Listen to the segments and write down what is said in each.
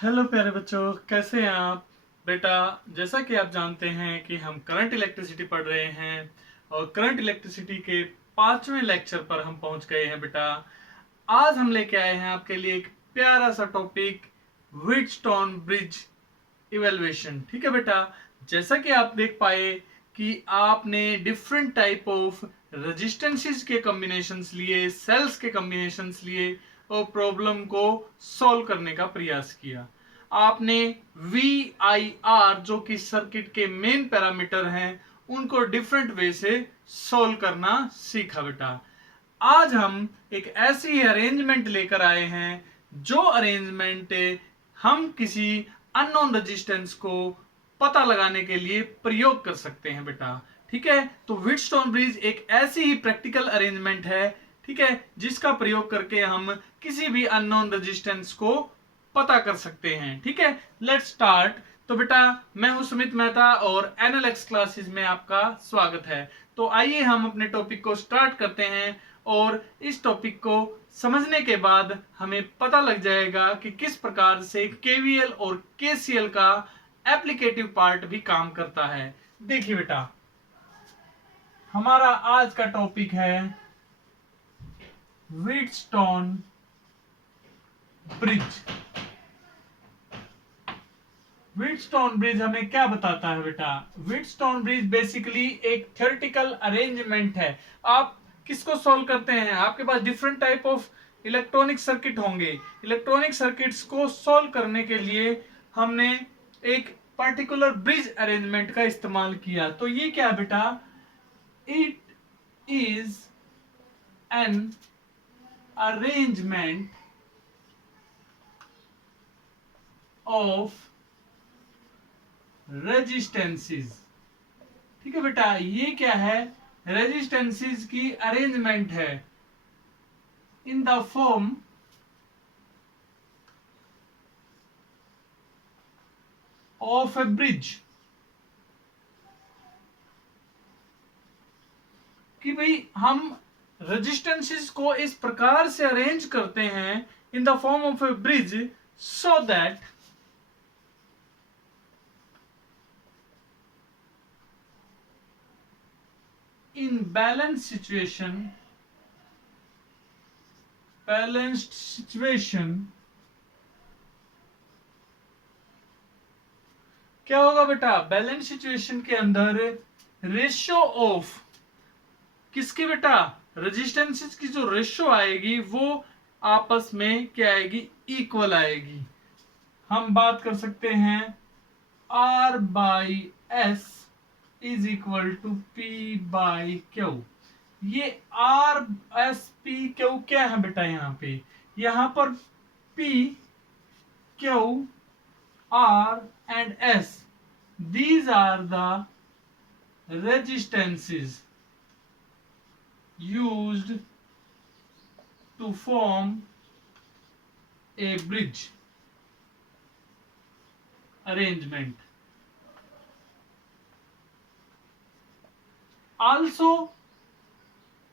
Hello प्यारे बच्चों, कैसे हैं आप? बेटा, जैसा कि आप जानते हैं कि हम करंट इलेक्ट्रिसिटी पढ़ रहे हैं और करंट इलेक्ट्रिसिटी के 5वें लेक्चर पर हम पहुंच गए हैं। बेटा, आज हम लेके आए हैं आपके लिए एक प्यारा सा टॉपिक, व्हीटस्टोन ब्रिज इवेल्युएशन। ठीक है बेटा, जैसा कि आप देख पाए कि आपने डिफरेंट टाइप ऑफ रेजिस्टेंसेस के कॉम्बिनेशंस लिए, सेल्स के कॉम्बिनेशंस लिए और प्रॉब्लम को सॉल्व करने का प्रयास किया। आपने वी आई आर जो कि सर्किट के मेन पैरामीटर हैं उनको डिफरेंट वे से सॉल्व करना सीखा। बेटा, आज हम एक ऐसी अरेंजमेंट लेकर आए हैं जो अरेंजमेंट हम किसी अननोन रेजिस्टेंस को पता लगाने के लिए प्रयोग कर सकते हैं। बेटा, ठीक है, तो व्हीटस्टोन ब्रिज एक ऐसी ही प्रैक्टिकल अरेंजमेंट है, ठीक है, जिसका प्रयोग करके हम किसी भी अननोन रेजिस्टेंस को पता कर सकते हैं। ठीक है, लेट्स स्टार्ट। तो बेटा, मैं हूं सुमित मेहता और एनएलएक्स क्लासेस में आपका स्वागत है। तो आइए हम अपने टॉपिक को स्टार्ट करते हैं और इस टॉपिक को समझने के बाद हमें पता लग जाएगा कि किस प्रकार से केवीएल और केसीएल का एप्लीकेटिव पार्ट भी काम करता है। देखिए बेटा, हमारा आज का टॉपिक है व्हीटस्टोन ब्रिज। व्हीटस्टोन ब्रिज हमें क्या बताता है बेटा? व्हीटस्टोन ब्रिज बेसिकली एक थ्योरेटिकल अरेंजमेंट है। आप किसको सॉल्व करते हैं? आपके पास different type of electronic circuit होंगे। इलेक्ट्रॉनिक सर्किट्स को सॉल्व करने के लिए हमने एक पर्टिकुलर ब्रिज अरेंजमेंट का इस्तेमाल किया। तो ये क्या बेटा? It is an arrangement of resistances. ठीक है बेटा, ये क्या है? रेजिस्टेंसेस की अरेंजमेंट है in the form of A bridge. कि भाई हम रेजिस्टेंसेस को इस प्रकार से अरेंज करते हैं in the form of A bridge so that in balanced situation क्या होगा बेटा? बैलेंस सिचुएशन के अंदर रेशियो ऑफ किसकी बेटा? रेजिस्टेंसेस की जो रेशियो आएगी वो आपस में क्या आएगी? इक्वल आएगी। हम बात कर सकते हैं R by S is equal to P by Q. ये आर एस पी क्यू क्या है बेटा? यहां पर P Q R and S, these are the resistances used to form a bridge arrangement. Also,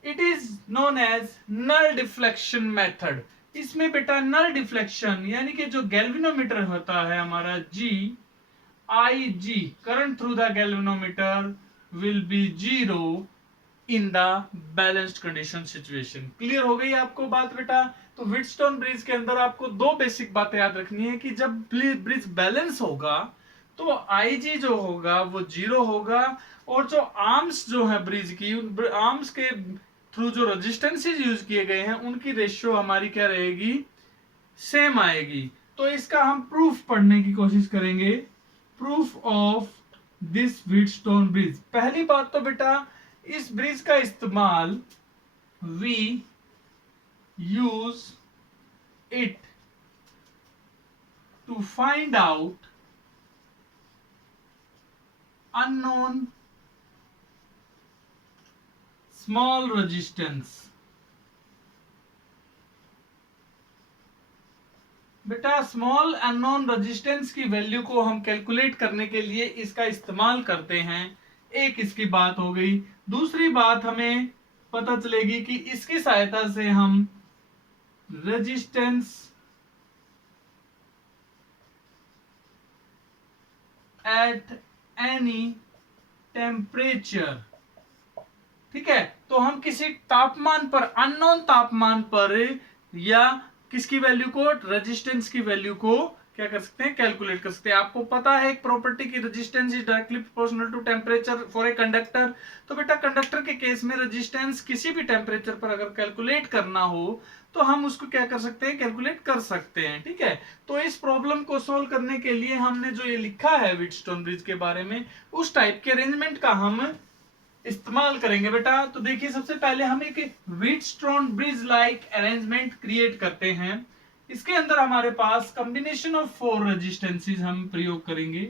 it is known as null deflection method. इसमें बेटा null deflection यानी कि जो गैल्वेनोमीटर होता है हमारा G I G, current through the galvanometer will be zero in the balanced condition situation. Clear हो गई आपको बात बेटा? तो व्हीटस्टोन ब्रिज के अंदर आपको दो बेसिक बातें याद रखनी है कि जब ब्रिज बैलेंस होगा तो आईजी जो होगा वो जीरो होगा और जो आर्म्स जो है ब्रिज की, उन आर्म्स के थ्रू जो रेजिस्टेंसेस यूज किए गए हैं उनकी रेशियो हमारी क्या रहेगी? सेम आएगी। तो इसका हम प्रूफ पढ़ने की कोशिश करेंगे। Proof of this Wheatstone bridge. पहली बात तो बेटा, इस ब्रिज का इस्तेमाल we use it to find out unknown small resistance. बेटा, स्मॉल अननोन रेजिस्टेंस की वैल्यू को हम कैलकुलेट करने के लिए इसका इस्तेमाल करते हैं। एक इसकी बात हो गई। दूसरी बात हमें पता चलेगी कि इसकी सहायता से हम रेजिस्टेंस एट एनी टेम्परेचर। ठीक है, तो हम किसी तापमान पर, अननोन तापमान पर, या किसकी वैल्यू को, रेजिस्टेंस की वैल्यू को क्या कर सकते हैं, कैलकुलेट कर सकते हैं। आपको पता है एक प्रॉपर्टी की, resistance is directly proportional to temperature for a conductor. तो बेटा कंडक्टर के केस में रेजिस्टेंस किसी भी टेम्परेचर पर अगर कैलकुलेट करना हो तो हम उसको क्या कर सकते हैं, कैलकुलेट कर सकते हैं। ठीक है, तो इस प्रॉब्लम को सोल्व करने के लिए हमने जो ये लिखा है व्हीटस्टोन ब्रिज के बारे में, उस टाइप के अरेंजमेंट का हम इस्तेमाल करेंगे बेटा। तो देखिए सबसे पहले हम एक Wheatstone bridge like arrangement create करते हैं। इसके अंदर हमारे पास कॉम्बिनेशन ऑफ 4 रेजिस्टेंसेस हम प्रयोग करेंगे।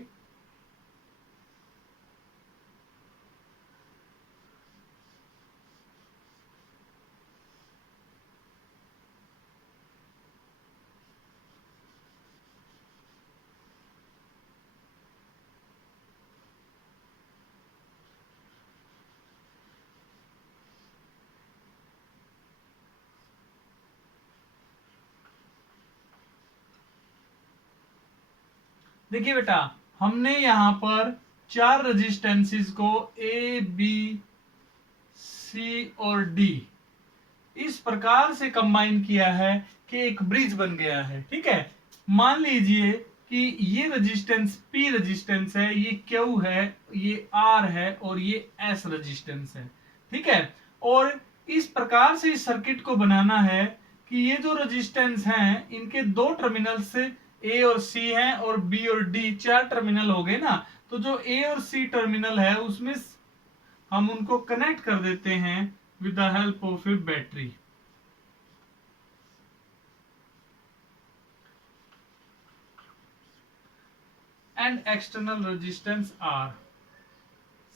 देखिए बेटा हमने यहां पर 4 रेजिस्टेंसेस को ए बी सी और डी इस प्रकार से कंबाइन किया है कि एक ब्रिज बन गया है। ठीक है, मान लीजिए कि ये रेजिस्टेंस पी रेजिस्टेंस है, ये क्यू है, ये आर है और ये एस रेजिस्टेंस है। ठीक है, और इस प्रकार से इस सर्किट को बनाना है कि ये जो रेजिस्टेंस हैं इनके 2 टर्मिनल से ए और सी हैं और बी और डी 4 टर्मिनल हो गए ना। तो जो ए और सी टर्मिनल है उसमें हम उनको कनेक्ट कर देते हैं with the help of A battery. And external resistance R,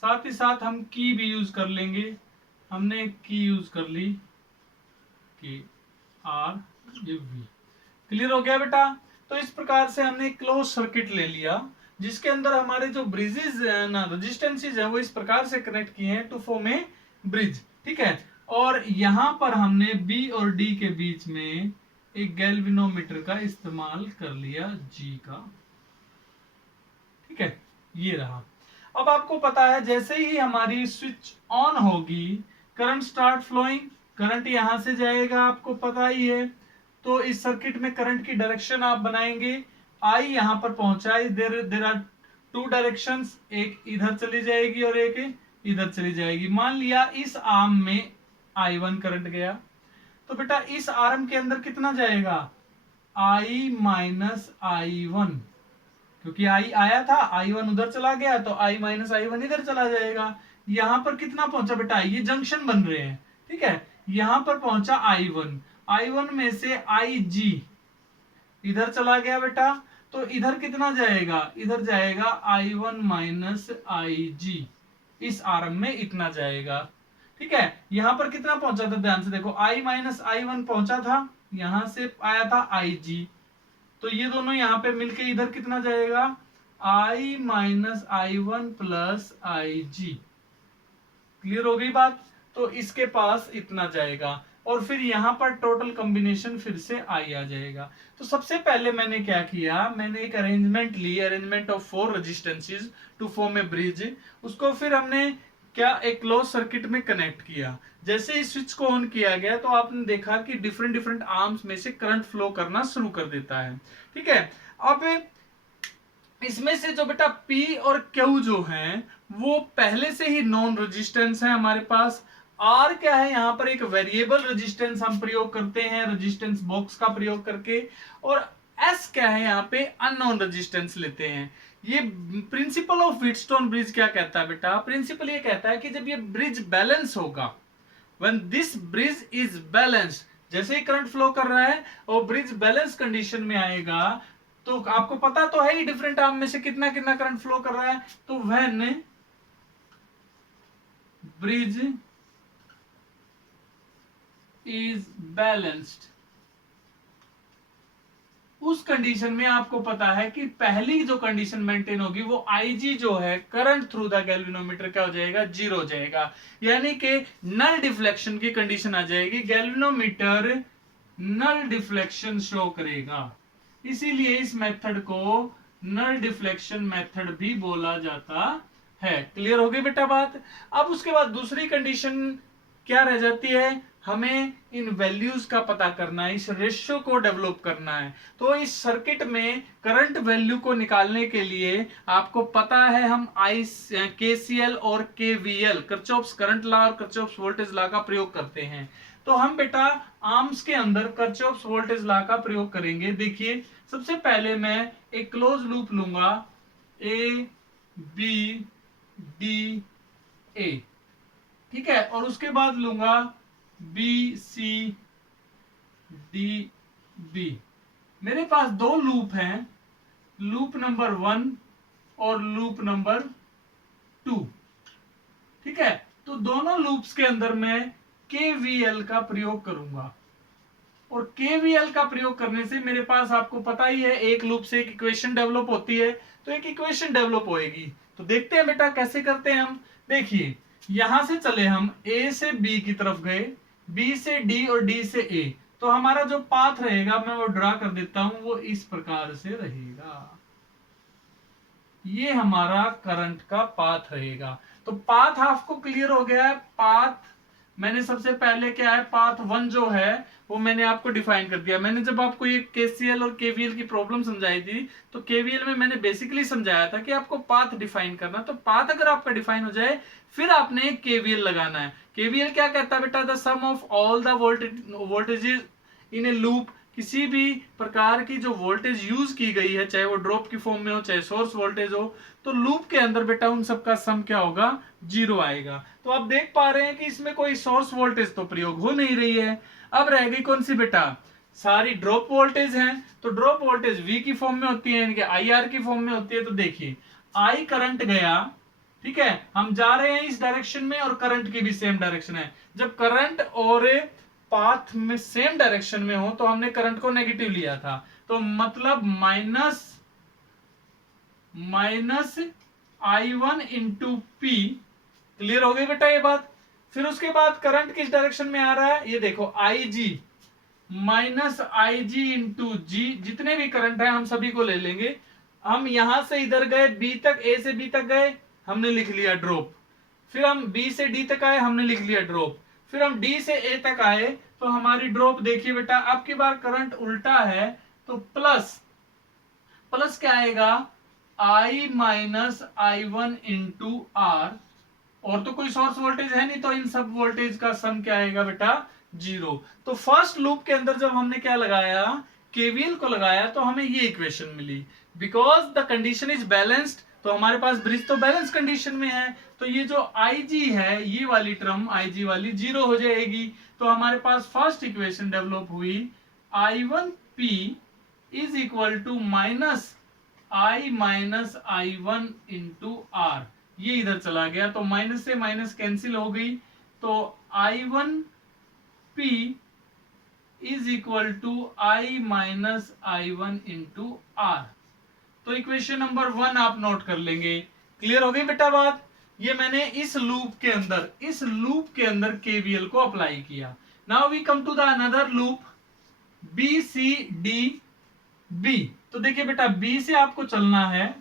साथ ही साथ हम की भी यूज कर लेंगे। हमने की यूज कर ली, की आर ये वी। क्लियर हो गया बेटा। तो इस प्रकार से हमने एक क्लोज सर्किट ले लिया जिसके अंदर हमारे जो ब्रिजेस ना रेजिस्टेंसेस है वो इस प्रकार से कनेक्ट किए हैं टू फॉर्म ए ब्रिज। ठीक है, और यहां पर हमने बी और डी के बीच में एक गैल्वेनोमीटर का इस्तेमाल कर लिया, जी का। ठीक है, ये रहा। अब आपको पता है जैसे ही हमारी स्विच ऑन होगी करंट स्टार्ट फ्लोइंग, करंट यहां से जाएगा, आपको पता ही है। तो इस सर्किट में करंट की डायरेक्शन आप बनाएंगे, आई यहां पर पहुंचा, देर आर 2 डायरेक्शंस, एक इधर चली जाएगी और एक इधर चली जाएगी। मान लिया इस आर्म में I1 करंट गया, तो बेटा इस आर्म के अंदर कितना जाएगा, I माइनस I1, क्योंकि I आया था, I1 उधर चला गया तो I माइनस I1 इधर चला जाएगा। यहां पर कितना पहुंचा बेटा, ये जंक्शन बन रहे हैं। ठीक है, यहां पर पहुंचा I1 में से IG इधर चला गया बेटा, तो इधर कितना जाएगा, इधर जाएगा I1 माइनस IG, इस आर्म में इतना जाएगा। ठीक है, यहां पर कितना पहुंचा था, ध्यान से देखो, I माइनस I1 पहुंचा था, यहां से आया था IG, तो ये दोनों यहां पे मिलके इधर कितना जाएगा, I minus I1 plus IG। Clear हो गई बात। तो इसके पास इतना जाएगा और फिर यहां पर टोटल कॉम्बिनेशन फिर से आई आ जाएगा। तो सबसे पहले मैंने क्या किया, मैंने एक अरेंजमेंट ली, arrangement of 4 resistances to form a bridge. उसको फिर हमने क्या, एक क्लोज सर्किट में कनेक्ट किया। जैसे ही स्विच को ऑन किया गया तो आपने देखा कि डिफरेंट डिफरेंट आर्म्स में से करंट फ्लो करना शुरू कर देता है। ठीक है, अब इसमें से जो बेटा P और Q जो हैं वो पहले से ही नॉन रेजिस्टेंस है हमारे पास। R क्या है, यहाँ पर एक वेरिएबल रेजिस्टेंस हम प्रयोग करते हैं रेजिस्टेंस बॉक्स का प्रयोग करके, और S क्या है, यहाँ पे अननोन रेजिस्टेंस लेते हैं। ये प्रिंसिपल ऑफ व्हीटस्टोन ब्रिज क्या कहता है बेटा, प्रिंसिपल ये कहता है कि जब ये ब्रिज बैलेंस होगा, when this bridge is balanced, जैसे ही करंट फ्लो कर रहा है और ब्रिज बैलेंस कंडीशन में आएगा, तो आपको पता तो है ही डिफरेंट आर्म में से कितना कितना करंट फ्लो कर रहा है। तो व्हेन ब्रिज इज बैलेंस्ड, उस कंडीशन में आपको पता है कि पहली जो कंडीशन मेंटेन होगी वो IG जो है करंट थ्रू द गैल्वेनोमीटर क्या हो जाएगा, 0 हो जाएगा, यानी कि नल डिफ्लेक्शन की कंडीशन आ जाएगी, गैल्वेनोमीटर नल डिफ्लेक्शन शो करेगा। इसीलिए इस मेथड को नल डिफ्लेक्शन मेथड भी बोला जाता है। क्लियर हो गई बेटा बात। अब उसके बाद दूसरी कंडीशन क्या रह जाती है, हमें इन वैल्यूज का पता करना है, इस रेशियो को डेवलप करना है। तो इस सर्किट में करंट वैल्यू को निकालने के लिए आपको पता है हम केसीएल और केवीएल, किरचॉफ्स करंट लॉ और किरचॉफ्स वोल्टेज लॉ का प्रयोग करते हैं। तो हम बेटा आर्म्स के अंदर किरचॉफ्स वोल्टेज लॉ का प्रयोग करेंगे। देखिए सबसे पहले मैं एक क्लोज लूप लूंगा, ए बी डी ए, ठीक है, और उसके बाद लूंगा बी सी डी बी। मेरे पास दो लूप हैं, लूप नंबर 1 और लूप नंबर 2, ठीक है। तो दोनों लूप्स के अंदर मैं केवीएल का प्रयोग करूंगा, और केवीएल का प्रयोग करने से मेरे पास आपको पता ही है एक लूप से एक इक्वेशन डेवलप होती है, तो एक इक्वेशन डेवलप होएगी। तो देखते हैं बेटा कैसे करते हैं हम। देखिए यहां से चले हम ए से बी की तरफ गए, बी से डी और डी से ए, तो हमारा जो पाथ रहेगा मैं वो ड्रा कर देता हूं, वो इस प्रकार से रहेगा। ये हमारा करंट का पाथ रहेगा। तो पाथ आपको क्लियर हो गया है। पाथ मैंने सबसे पहले क्या है, पाथ 1 जो है वो मैंने आपको डिफाइन कर दिया। मैंने जब आपको ये केसीएल और केवीएल की प्रॉब्लम समझाई थी, तो केवीएल में मैंने बेसिकली समझाया था कि आपको पाथ डिफाइन करना। तो पाथ अगर आपका डिफाइन हो जाए फिर आपने केवीएल लगाना है। केवीएल क्या कहता है बेटा, the sum of all the voltages in a loop, किसी भी प्रकार की जो वोल्टेज यूज की गई है, चाहे वो ड्रॉप की फॉर्म में हो चाहे सोर्स वोल्टेज हो, तो लूप के अंदर बेटा उन सबका सम क्या होगा, 0 आएगा। तो आप देख पा रहे हैं कि इसमें कोई सोर्स वोल्टेज तो प्रयोग हो नहीं रही है। अब रह गई कौन सी बेटा, सारी ड्रॉप वोल्टेज हैं। तो ड्रॉप वोल्टेज V की फॉर्म में होती है, यानी कि IR की फॉर्म में होती है। तो देखिए I करंट गया, ठीक है, हम जा रहे हैं इस डायरेक्शन में और करंट की भी सेम डायरेक्शन है। जब करंट और पाथ में सेम डायरेक्शन में हो तो हमने करंट को नेगेटिव लिया था, तो मतलब minus I1 into P. Clear हो गई बेटा ये बात। फिर उसके बाद करंट किस डायरेक्शन में आ रहा है, ये देखो IG, माइनस IG इंटू जी। जितने भी करंट है हम सभी को ले लेंगे। हम यहां से इधर गए बी तक, ए से बी तक गए, हमने लिख लिया ड्रॉप। फिर हम बी से डी तक आए, हमने लिख लिया ड्रॉप। फिर हम डी से ए तक आए, तो हमारी ड्रॉप देखिए बेटा, अब की बार करंट उल्टा है, तो प्लस प्लस क्या आएगा, I minus I1 into are. और तो कोई सोर्स वोल्टेज है नहीं, तो इन सब वोल्टेज का सम क्या आएगा बेटा, 0। तो फर्स्ट लूप के अंदर जब हमने क्या लगाया, केवीएल को लगाया, तो हमें ये इक्वेशन मिली। Because the condition is balanced, तो हमारे पास ब्रिज तो बैलेंस कंडीशन में है, तो ये जो IG है, ये वाली टर्म IG वाली 0 हो जाएगी। तो हमारे पास फर्स्ट इक्वेशन डेवलप हुई, I1P is equal to minus I minus I1 into R. ये इधर चला गया, तो माइनस से माइनस कैंसिल हो गई, तो I1P is equal to I minus I1 into R. तो इक्वेशन नंबर 1 आप नोट कर लेंगे। क्लियर हो गई बेटा बात। ये मैंने इस लूप के अंदर केवीएल को अप्लाई किया। Now we come to the another loop, B C D B. तो देखिए बेटा, बी से आपको चलना है,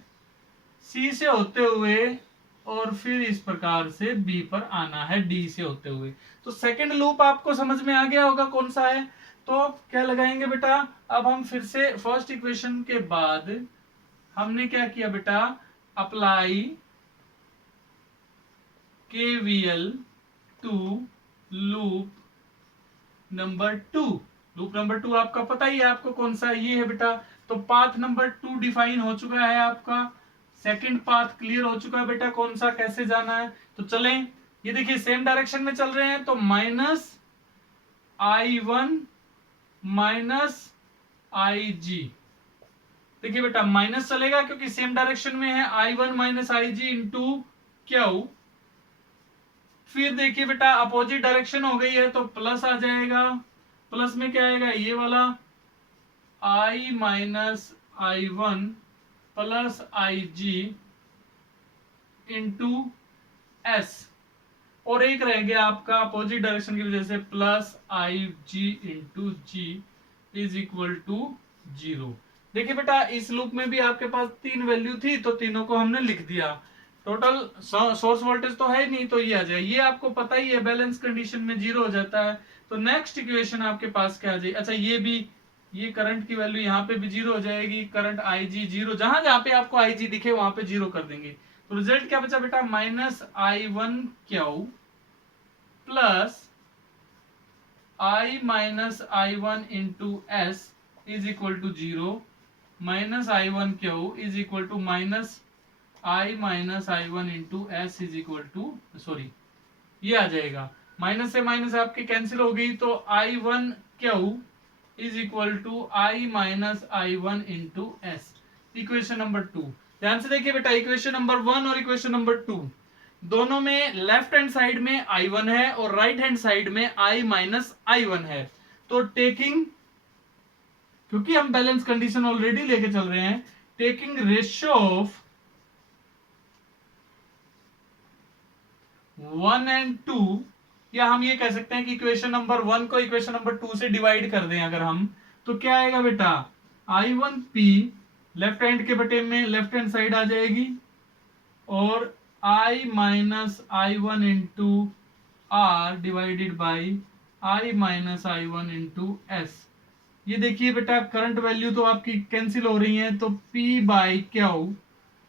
सी से होते हुए, और फिर इस प्रकार से बी पर आना है डी से होते हुए। तो सेकंड लूप आपको समझ में आ गया होगा कौन सा है। तो क्या लगाएंगे बेटा, अब हम फिर से फर्स्ट इक्वेशन के बाद हमने क्या किया बेटा, apply KVL to loop number 2। Loop number 2 आपका पता ही है आपको कौन सा है, ये है बेटा। तो पाथ नंबर 2 डिफाइन हो चुका है आपका, सेकंड पाथ क्लियर हो चुका है बेटा, कौन सा कैसे जाना है। तो चलें, ये देखिए सेम डायरेक्शन में चल रहे हैं, तो माइनस I1 माइनस IG। देखिए बेटा माइनस चलेगा क्योंकि सेम डायरेक्शन में है, I1 minus IG into Q. फिर देखिए बेटा अपोजिट डायरेक्शन हो गई है, तो प्लस आ जाएगा। प्लस में क्या आएगा, ये वाला I minus I1 plus IG into S। और एक रह गया आपका अपोजिट डायरेक्शन की वजह से plus IG into G is equal to 0। देखिए बेटा इस लूप में भी आपके पास 3 वैल्यू थी, तो तीनों को हमने लिख दिया। टोटल सोर्स वोल्टेज तो है नहीं, तो ये आ जाए, ये आपको पता ही है बैलेंस कंडीशन में 0 हो जाता है। तो नेक्स्ट इक्वेशन आपके पास क्या आ जाएगी, अच्छा ये भी, ये करंट की वैल्यू यहाँ पे भी 0 हो जाएगी, करंट IG 0, जहां जहां पे आपको IG दिखे वहां पे 0 कर देंगे। तो रिजल्ट क्या बचा बेटा, -I1Q plus I minus I1 into S is equal to 0, minus I1Q is equal to minus I minus I1 into S is equal to, sorry ये आ जाएगा, माइनस से माइनस आपकी कैंसिल हो गई, तो I1Q is equal to I minus I1 into S। Equation number 2, ध्यान से देखिए बेटा, इक्वेशन नंबर 1 और इक्वेशन नंबर 2 दोनों में लेफ्ट हैंड साइड में I1 है और राइट हैंड साइड में I माइनस I1 है। तो टेकिंग, क्योंकि हम बैलेंस कंडीशन ऑलरेडी लेके चल रहे हैं, टेकिंग रेशियो ऑफ 1 एंड 2, या हम ये कह सकते हैं कि इक्वेशन नंबर 1 को इक्वेशन नंबर 2 से डिवाइड कर दें अगर हम, तो क्या आएगा बेटा, I1P लेफ्ट हैंड के बटे में लेफ्ट हैंड साइड आ जाएगी, और I minus I1 into R divided by I minus I1 into S। ये देखिए बेटा करंट वैल्यू तो आपकी कैंसिल हो रही है, तो P by Q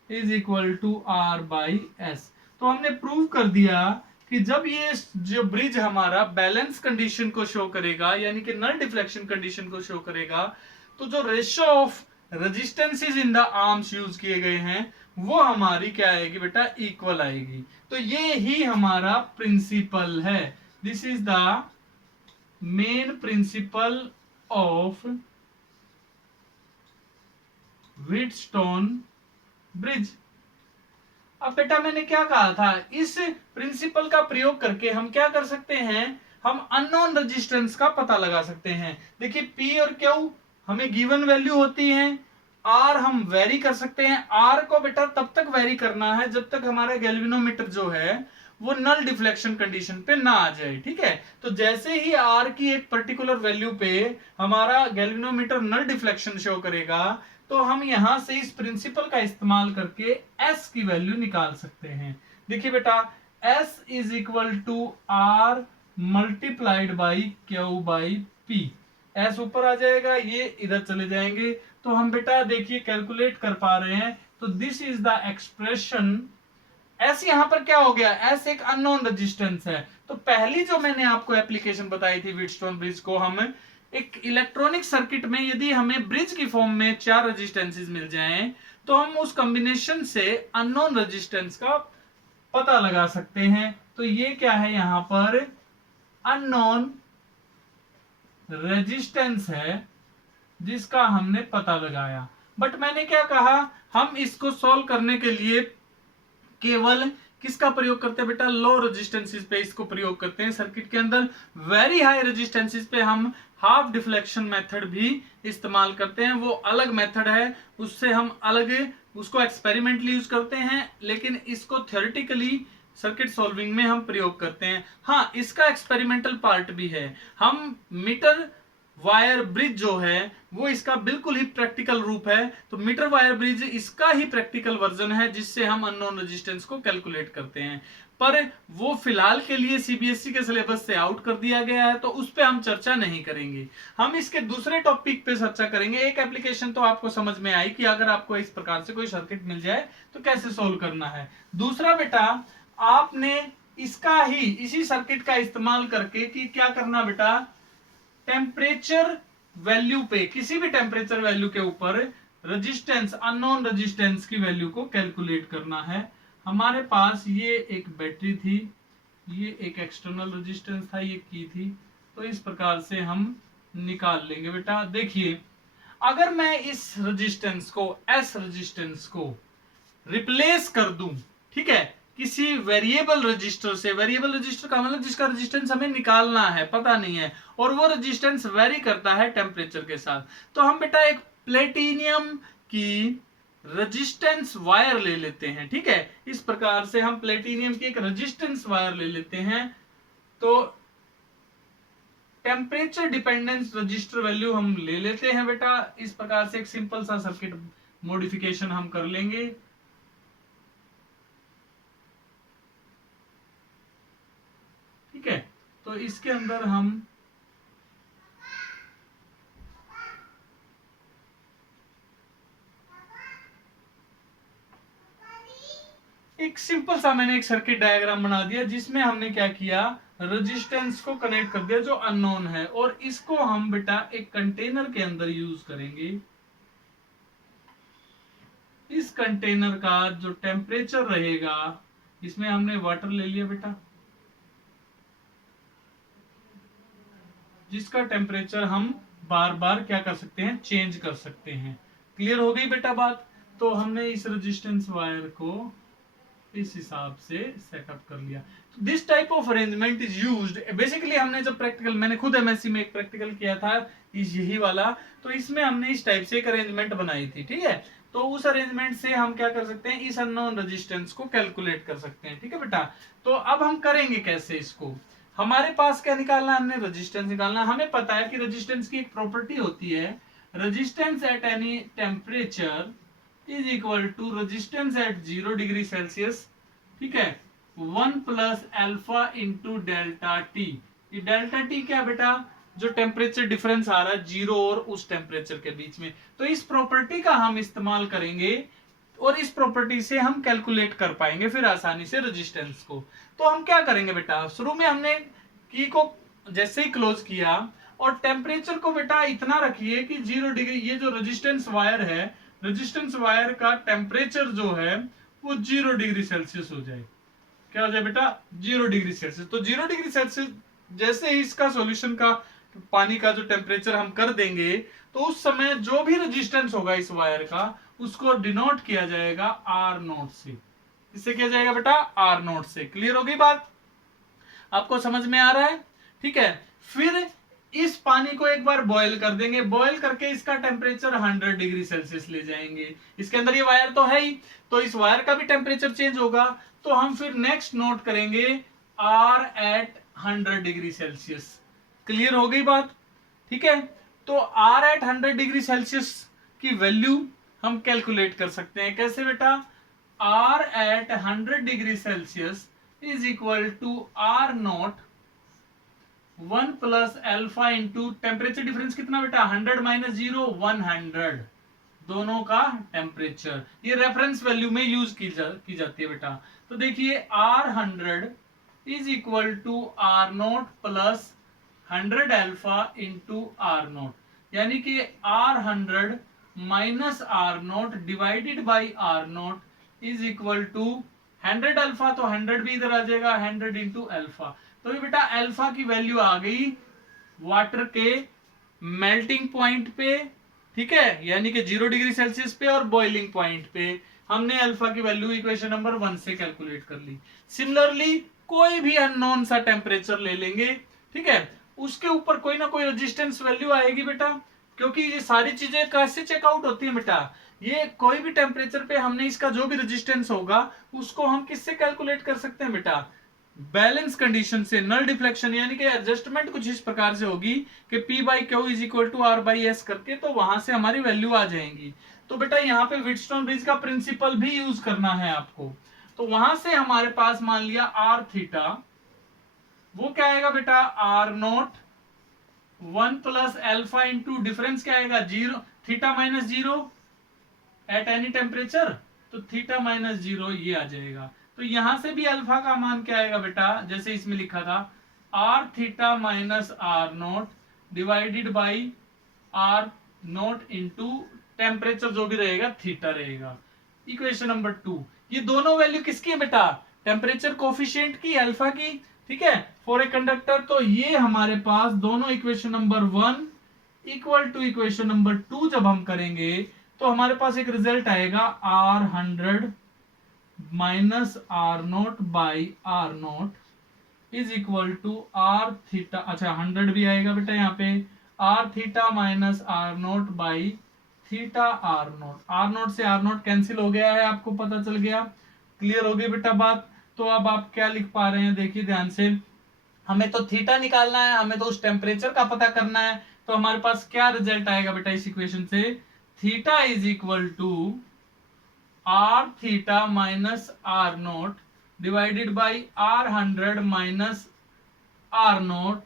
is equal to R by S। तो हमने प्रूव कर दिया कि जब ये जो ब्रिज हमारा बैलेंस कंडीशन को शो करेगा, यानी कि नल डिफ्लेक्शन कंडीशन को शो करेगा, तो जो ratio of resistances in the arms use किए गए हैं वो हमारी क्या आएगी बेटा, इक्वल आएगी। तो ये ही हमारा प्रिंसिपल है, this is the main principle of Wheatstone bridge. अब बेटा मैंने क्या कहा था, इस प्रिंसिपल का प्रयोग करके हम क्या कर सकते हैं, हम अननोन रेजिस्टेंस का पता लगा सकते हैं। देखिए P और Q हमें गिवन वैल्यू होती है, R हम वेरी कर सकते हैं। R को बेटा तब तक वेरी करना है जब तक हमारा गैल्वेनोमीटर जो है वो नल डिफ्लेक्शन कंडीशन पे ना आ जाए, ठीक है। तो जैसे ही R की एक पर्टिकुलर वैल्यू पे हमारा गैल्वेनोमीटर नल डिफ्लेक्शन शो करेगा, तो हम यहां से इस प्रिंसिपल का इस्तेमाल करके S की वैल्यू निकाल सकते हैं। देखिए बेटा S is equal to R multiplied by Q by P। S ऊपर आ जाएगा, ये इधर चले जाएंगे, तो हम बेटा देखिए कैलकुलेट कर पा रहे हैं। तो this is the expression. S यहां पर क्या हो गया, S एक अननोन रेजिस्टेंस है। तो पहली जो मैंने आपको एप्लीकेशन बताई थी व्हीटस्टोन ब्रिज को, हम एक इलेक्ट्रॉनिक सर्किट में यदि हमें ब्रिज की फॉर्म में 4 रेजिस्टेंसेस मिल जाएं, तो हम उस कॉम्बिनेशन से अननोन रेजिस्टेंस का पता लगा सकते हैं। तो ये क्या है, यहां पर अननोन रेजिस्टेंस है जिसका हमने पता लगाया। बट मैंने क्या कहा, हम इसको सॉल्व करने के लिए केवल किसका प्रयोग करते हैं बेटा, लो रेजिस्टेंसेस पे इसको प्रयोग करते हैं सर्किट के अंदर। वेरी हाई रेजिस्टेंसेस पे हम हाफ डिफ्लेक्शन मेथड भी इस्तेमाल करते हैं, वो अलग मेथड है, उससे हम अलग उसको एक्सपेरिमेंटली यूज करते हैं, लेकिन इसको थ्योरेटिकली सर्किट सॉल्विंग में हम प्रयोग करते हैं। हाँ, इसका एक्सपेरिमेंटल पार्ट भी है। हम मीटर वायर ब्रिज जो है वो इसका बिल्कुल ही प्रैक्टिकल रूप है। तो मीटर वायर ब्रिज इसका ही प्रैक्टिकल वर्जन है जिससे हम अननोन रेजिस्टेंस को कैलकुलेट करते हैं, पर वो फिलहाल के लिए सीबीएसई के सिलेबस से आउट कर दिया गया है, तो उस पर हम चर्चा नहीं करेंगे। हम इसके दूसरे टॉपिक पे चर्चा करेंगे। एक एप्लीकेशन तो आपको समझ में आई कि अगर आपको इस प्रकार से कोई सर्किट मिल जाए तो कैसे सोल्व करना है। दूसरा बेटा, आपने इसका ही इसी सर्किट का इस्तेमाल करके कि क्या करना बेटा, टेम्परेचर वैल्यू पे, किसी भी टेम्परेचर वैल्यू के ऊपर रेजिस्टेंस, अननोन रेजिस्टेंस की वैल्यू को कैलकुलेट करना है। हमारे पास ये एक बैटरी थी, ये एक एक्सटर्नल रेजिस्टेंस था, ये की थी, तो इस प्रकार से हम निकाल लेंगे बेटा। देखिए अगर मैं इस रेजिस्टेंस को, एस रेजिस्टेंस को रिप्लेस कर दूं, ठीक है, किसी वेरिएबल रजिस्टर से, वेरिएबल रजिस्टर का मतलब जिसका रेजिस्टेंस हमें निकालना है, पता नहीं है, और वो रेजिस्टेंस वेरी करता है टेम्परेचर के साथ, तो हम बेटा एक प्लेटिनियम की रेजिस्टेंस वायर ले लेते हैं, ठीक है। इस प्रकार से हम प्लेटिनियम की एक रेजिस्टेंस वायर ले लेते हैं। तो टेम्परेचर डिपेंडेंस रजिस्टर वैल्यू हम ले लेते हैं बेटा। इस प्रकार से एक सिंपल सा सर्किट मॉडिफिकेशन हम कर लेंगे। ठीक है, तो इसके अंदर हम एक सिंपल सा मैंने एक सर्किट डायग्राम बना दिया जिसमें हमने क्या किया, रेजिस्टेंस को कनेक्ट कर दिया जो अननोन है, और इसको हम बेटा एक कंटेनर के अंदर यूज करेंगे। इस कंटेनर का जो टेम्परेचर रहेगा, इसमें हमने वाटर ले लिया बेटा, जिसका टेम्परेचर हम बार बार क्या कर सकते हैं, चेंज कर सकते हैं। क्लियर हो गई बेटा बात। तो हमने इस रेजिस्टेंस वायर को इस हिसाब से सेटअप कर लिया। This type of arrangement is used basically. हमने जब प्रैक्टिकल, मैंने खुद एमएससी में एक प्रैक्टिकल किया था इस यही वाला, तो इसमें हमने इस टाइप से एक अरेंजमेंट बनाई थी। ठीक है, तो उस अरेंजमेंट से हम क्या कर सकते हैं, इस अननोन रेजिस्टेंस को कैलकुलेट कर सकते हैं। ठीक है बेटा, तो अब हम करेंगे कैसे इसको। हमारे पास क्या निकालना है, हमने रेजिस्टेंस निकालना। हमें पता है कि रेजिस्टेंस की एक प्रॉपर्टी होती है, resistance at any temperature is equal to resistance at 0 degree Celsius. ठीक है, 1 plus alpha into delta T. ये डेल्टा टी क्या बेटा, जो टेम्परेचर डिफरेंस आ रहा है 0 और उस टेम्परेचर के बीच में। तो इस प्रॉपर्टी का हम इस्तेमाल करेंगे और इस प्रॉपर्टी से हम कैलकुलेट कर पाएंगे फिर आसानी से रेजिस्टेंस को। तो हम क्या करेंगे बेटा, शुरू में हमने की को जैसे ही क्लोज किया और टेम्परेचर को बेटा इतना रखिए कि 0 डिग्री, ये जो रेजिस्टेंस वायर है, रेजिस्टेंस वायर का टेम्परेचर जो है वो 0 डिग्री सेल्सियस हो जाए। क्या हो जाए बेटा, 0 डिग्री सेल्सियस। तो 0 डिग्री सेल्सियस जैसे ही इसका सॉल्यूशन का पानी का जो टेम्परेचर हम कर देंगे, तो उस समय जो भी रेजिस्टेंस होगा इस वायर का, उसको डिनोट किया जाएगा आर नोट से। इससे किया जाएगा बेटा, आर नोट से। क्लियर हो गई बात, आपको समझ में आ रहा है। ठीक है, फिर इस पानी को एक बार बॉयल कर देंगे, बॉयल करके इसका टेम्परेचर 100 डिग्री सेल्सियस ले जाएंगे। इसके अंदर ये वायर तो है ही, तो इस वायर का भी टेम्परेचर चेंज होगा। तो हम फिर नेक्स्ट नोट करेंगे R at 100 degree Celsius. Clear हो गई बात। ठीक है, तो आर एट 100 डिग्री सेल्सियस की वैल्यू हम कैलकुलेट कर सकते हैं। कैसे बेटा, R at 100 degree Celsius is equal to R nought 1 plus alpha into temperature difference कितना बेटा, 100 माइनस 0 100, दोनों का टेम्परेचर। ये रेफरेंस वैल्यू में यूज की जाती है बेटा। तो देखिए R 100 is equal to R nought plus 100 alpha into R nought, यानी कि R 100 minus R nought divided by R nought is equal to 100 alpha, तो 100 भी इधर आ जाएगा, 100 इंटू अल्फा। तो ये बेटा अल्फा की वैल्यू आ गई वाटर के मेल्टिंग पॉइंट पे। ठीक है, यानी कि 0 डिग्री सेल्सियस पे और बॉइलिंग पॉइंट पे हमने अल्फा की वैल्यू इक्वेशन नंबर 1 से कैलकुलेट कर ली। सिमिलरली कोई भी अननोन सा टेम्परेचर ले लेंगे, ठीक है, उसके ऊपर कोई ना कोई रेजिस्टेंस वैल्यू आएगी बेटा, क्योंकि ये सारी चीजें कैसे चेकआउट होती है बेटा, ये कोई भी टेम्परेचर पे हमने इसका जो भी रेजिस्टेंस होगा उसको हम किससे कैलकुलेट कर सकते हैं बेटा, बैलेंस कंडीशन से, नल डिफ्लेक्शन, यानी कि एडजस्टमेंट कुछ इस प्रकार से होगी कि P बाई Q is equal to R by S करके, तो वहां से हमारी वैल्यू आ जाएंगी। तो बेटा यहाँ पे व्हीटस्टोन ब्रिज का प्रिंसिपल भी यूज करना है आपको। तो वहां से हमारे पास मान लिया आर थीटा, वो क्या आएगा बेटा, R nought 1 plus alpha into difference क्या आएगा 0, theta minus 0 at any temperature, तो थीटा माइनस 0 ये आ जाएगा। तो यहां से भी अल्फा का मान क्या आएगा बेटा, जैसे इसमें लिखा था R theta minus R nought divided by R nought into temperature जो भी रहेगा थीटा रहेगा। इक्वेशन नंबर 2, ये दोनों वैल्यू किसकी है बेटा, टेम्परेचर कोफिशिएंट की, अल्फा की। ठीक है, फॉर ए कंडक्टर, तो ये हमारे पास दोनों equation number 1 equal to equation number 2 जब हम करेंगे तो हमारे पास एक रिजल्ट आएगा R 100 minus R nought by R nought is equal to R theta, अच्छा 100 भी आएगा बेटा यहाँ पे, R theta minus R nought by theta R nought से आर नोट कैंसिल हो गया है, आपको पता चल गया। क्लियर हो गई बेटा बात। तो अब आप क्या लिख पा रहे हैं, देखिए ध्यान से, हमें तो थीटा निकालना है, हमें तो उस टेम्परेचर का पता करना है। तो हमारे पास क्या रिजल्ट आएगा बेटा इस इक्वेशन से, theta is equal to R theta minus R nought divided by R 100 minus R nought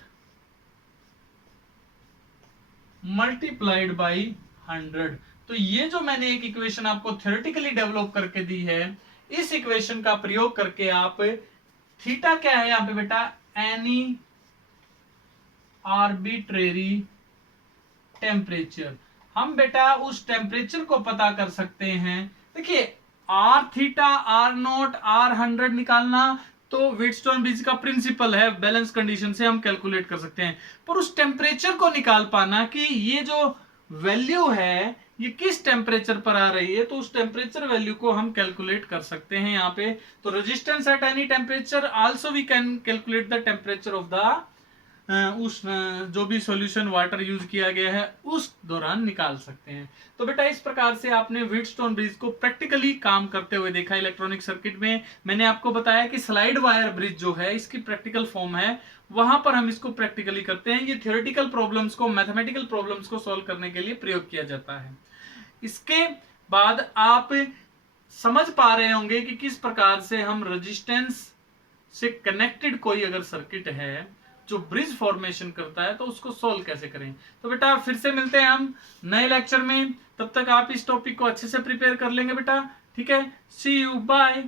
multiplied by 100। तो ये जो मैंने एक इक्वेशन आपको थ्योरेटिकली डेवलप करके दी है, इस इक्वेशन का प्रयोग करके आप थीटा क्या है यहां पे बेटा, एनी आर्बिट्रेरी टेम्परेचर, हम बेटा उस टेम्परेचर को पता कर सकते हैं। देखिए R theta R nought R 100 निकालना तो व्हीटस्टोन ब्रिज का प्रिंसिपल है, बैलेंस कंडीशन से हम कैलकुलेट कर सकते हैं। पर उस टेम्परेचर को निकाल पाना कि ये जो वैल्यू है ये किस टेम्परेचर पर आ रही है, तो उस टेम्परेचर वैल्यू को हम कैलकुलेट कर सकते हैं यहाँ पे। तो resistance at any temperature also we can calculate the temperature of the उस जो भी सॉल्यूशन वाटर यूज किया गया है उस दौरान निकाल सकते हैं। तो बेटा इस प्रकार से आपने व्हीटस्टोन ब्रिज को प्रैक्टिकली काम करते हुए देखा इलेक्ट्रॉनिक सर्किट में। मैंने आपको बताया कि स्लाइड वायर ब्रिज जो है इसकी प्रैक्टिकल फॉर्म है, वहां पर हम इसको प्रैक्टिकली करते हैं। ये थ्योरेटिकल प्रॉब्लम्स को, मैथमेटिकल प्रॉब्लम्स को सॉल्व करने के लिए प्रयोग किया जाता है। इसके बाद आप समझ पा रहे होंगे कि किस प्रकार से हम रेजिस्टेंस से कनेक्टेड कोई अगर सर्किट है जो ब्रिज फॉर्मेशन करता है तो उसको सोल्व कैसे करें। तो बेटा फिर से मिलते हैं हम नए लेक्चर में, तब तक आप इस टॉपिक को अच्छे से प्रिपेयर कर लेंगे बेटा, ठीक है। सी यू, बाय।